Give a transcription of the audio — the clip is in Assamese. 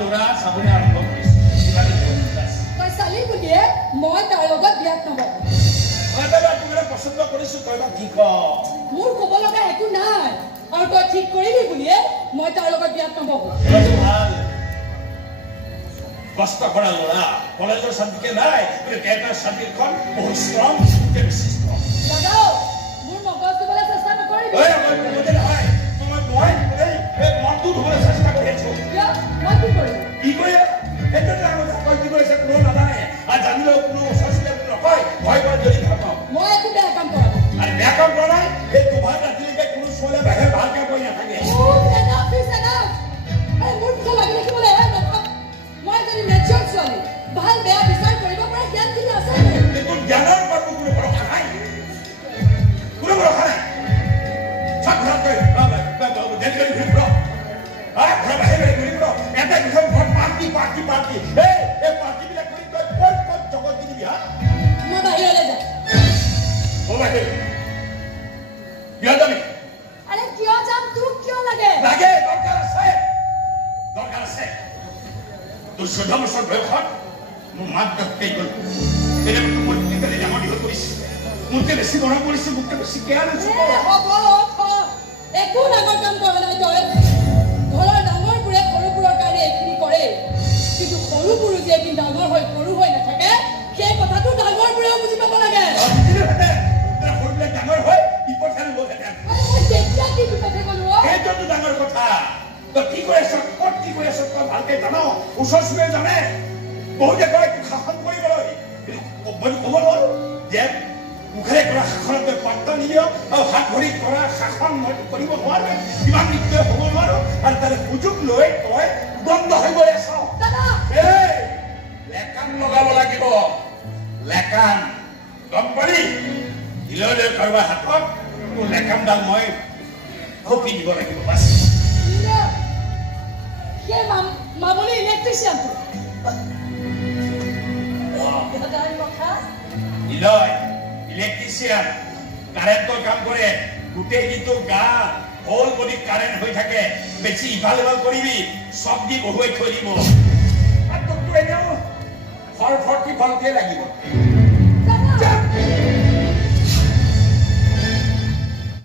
ল'ৰা চাবলৈ আৰম্ভ কৰিছে তই চালি বুলিয়ে মই তাৰ লগত বিয়াত নবহো মই পচন্দ কৰিছো তই বা কি ক মোৰ ক'ব লগা একো নাই আৰু তই ঠিক কৰিলি বুলিয়ে মই তাৰ লগত বিয়াত নবহো ভাল কষ্ট কৰা ল'ৰা কলেজৰ চাৰ্টিফিকেট নাই কেটাৰ চাৰ্টিফিকেটখন বহুত ষ্ট্ৰং বেছি ষ্ট্ৰং দাদাও মোৰ মগজ দিবলৈ চেষ্টা নকৰিবি মই মনটো ধুবলৈ চেষ্টা কৰি আছো মই কি কৰিম কি কৰি সেইটো তই কি কৰিছে কোনো নাজানে আৰু জানিলেও কোনো ওচৰ নকয় ভয় কৰে যদি থাকক মই একো বেয়া কাম কৰা নাই আৰু বেয়া কাম কৰা নাই সেই দুভাগ ৰাতিলৈকে কোনো ছোৱালীয়ে বাহিৰে ভালকে কৰি নাথাকে মোৰ পিছত লাগি থাকিবলৈ মই যদি মেচিয়ৰ ছোৱালী ভাল বেয়া বিচাৰ কৰিব পৰা জ্ঞানখিনি আছে কিন্তু জ্ঞানৰ ওপৰত কোনো ভৰসা নাই কোনো ভৰসা নাই চব ঘৰত ডেলিভাৰী ঘূৰি ফুৰ ঘৰৰ বাহিৰে ঘূৰি ফুৰ এটা বিষয় ঘৰত পাৰ্টি এই পাৰ্টিবিলাক কৰি তই ক'ত জগত দি দিবি মই বাহিৰলৈ যাম কিয় যাবি আৰে কিয় যাম তোক কিয় লাগে লাগে দৰকাৰ আছে তোৰ 14 বছৰ বয়সত মোৰ মাক দেউতাকে গ'ল তেনেকৈ মই কেনেকৈ ডাঙৰ দীঘল কৰিছে মোতকৈ বেছি মৰম কৰিছে মোতকৈ বেছি কেয়াৰ লৈছো একো ডাঙৰ কাম কৰা নাই তই ঘৰৰ ডাঙৰবোৰে সৰুবোৰৰ কাৰণে এইখিনি কৰে কিন্তু সৰুবোৰো যে এদিন ডাঙৰ হৈ সৰু হৈ নাথাকে সেই কথাটো ডাঙৰবোৰেও বুজি পাব লাগে সৰুবিলাক ডাঙৰ হৈ বিপদ খেলিবহেঁতেন সেইটোতো ডাঙৰ কথা তই কি কৰি আছ ক'ত কি কৰি আছ তই ভালকে জান ওচৰ চুবুৰীয়াই জানে বহুতে কয় তোক শাসন কৰিবলৈ মই ক'ব নোৱাৰো যে মুখেৰে কৰা শাসনত তই পাত্তা নিদিয় আৰু হাত ভৰি কৰা শাসন মই কৰিব নোৱাৰো কিমান নিশ্চয় হ'ব নোৱাৰো আৰু তাৰ সুযোগ লৈ তই বন্ধ হৈ গৈ আছ লেকান লগাব লাগিব লেকান গম পালি দিলৈ লৈ কাৰোবাৰ হাতত তোৰ লেকানডাল মই সপি দিব লাগিব বাছ মামনি ইলেক্ট্ৰিচিয়ান ইলেক্ট্ৰিচিয়ান কাৰেণ্টৰ কাম কৰে গোটেই দিনটো গা হল বডি কাৰেণ্ট হৈ থাকে বেছি ইফাল ইফাল কৰিবি চব দি বহুৱাই থৈ দিব আৰু তোকতো এনেও ফল ফৰ্তি ফলকে লাগিব